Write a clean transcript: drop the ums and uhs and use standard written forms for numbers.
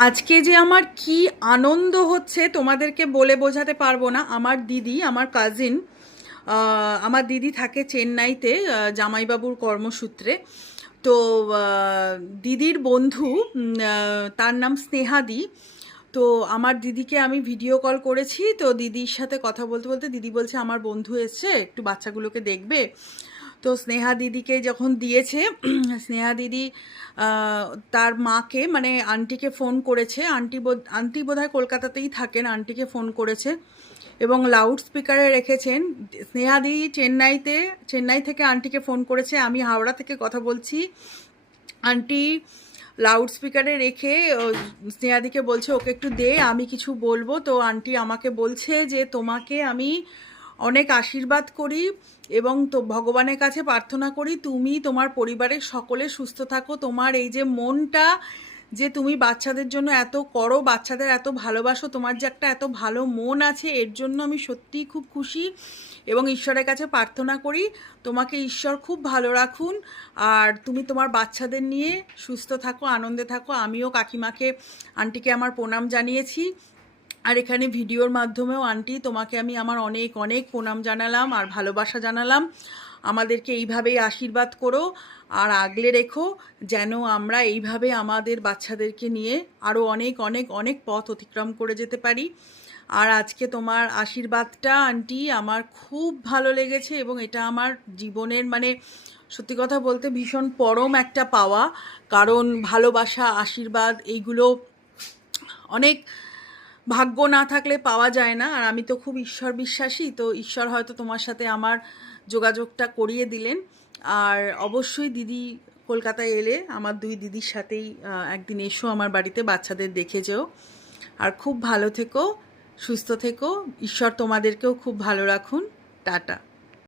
আজকে যে আমার কি আনন্দ হচ্ছে তোমাদেরকে বলে বোঝাতে পারবো না। আমার দিদি, আমার কাজিন, আমার দিদি থাকে চেন্নাইতে জামাইবাবুর কর্মসূত্রে। তো দিদির বন্ধু, তার নাম স্নেহাদি। তো আমার দিদিকে আমি ভিডিও কল করেছি, তো দিদির সাথে কথা বলতে বলতে দিদি বলছে আমার বন্ধু এসছে, একটু বাচ্চাগুলোকে দেখবে। তো স্নেহা দিদিকে যখন দিয়েছে, স্নেহা দিদি তার মাকে মানে আন্টিকে ফোন করেছে। আন্টি বোধহয় কলকাতাতেই থাকেন, আন্টিকে ফোন করেছে এবং লাউড স্পিকারে রেখেছেন। স্নেহা দিদি চেন্নাই থেকে আন্টিকে ফোন করেছে, আমি হাওড়া থেকে কথা বলছি। আন্টি লাউড স্পিকারে রেখে স্নেহাদিকে বলছে ওকে একটু দে, আমি কিছু বলবো। তো আন্টি আমাকে বলছে যে তোমাকে আমি অনেক আশীর্বাদ করি এবং তো ভগবানের কাছে প্রার্থনা করি তুমি তোমার পরিবারের সকলে সুস্থ থাকো। তোমার এই যে মনটা, যে তুমি বাচ্চাদের জন্য এত করো, বাচ্চাদের এত ভালোবাসো, তোমার যে একটা এত ভালো মন আছে, এর জন্য আমি সত্যিই খুব খুশি এবং ঈশ্বরের কাছে প্রার্থনা করি তোমাকে ঈশ্বর খুব ভালো রাখুন। আর তুমি তোমার বাচ্চাদের নিয়ে সুস্থ থাকো, আনন্দে থাকো। আমিও কাকিমাকে, আন্টিকে আমার প্রণাম জানিয়েছি। আর এখানে ভিডিওর মাধ্যমেও আন্টি তোমাকে আমি আমার অনেক অনেক প্রণাম জানালাম আর ভালোবাসা জানালাম। আমাদেরকে এইভাবেই আশীর্বাদ করো আর আগলে রেখো, যেন আমরা এইভাবে আমাদের বাচ্চাদেরকে নিয়ে আরও অনেক অনেক অনেক পথ অতিক্রম করে যেতে পারি। আর আজকে তোমার আশীর্বাদটা আন্টি আমার খুব ভালো লেগেছে এবং এটা আমার জীবনের মানে সত্যি কথা বলতে ভীষণ পরম একটা পাওয়া। কারণ ভালোবাসা, আশীর্বাদ এইগুলো অনেক ভাগ্য না থাকলে পাওয়া যায় না। আর আমি তো খুব ঈশ্বর বিশ্বাসী, তো ঈশ্বর হয়তো তোমার সাথে আমার যোগাযোগটা করিয়ে দিলেন। আর অবশ্যই দিদি কলকাতায় এলে আমার দুই দিদির সাথেই একদিন এসো আমার বাড়িতে, বাচ্চাদের দেখে যেও। আর খুব ভালো থেকো, সুস্থ থেকো, ঈশ্বর তোমাদেরকেও খুব ভালো রাখুন। টাটা।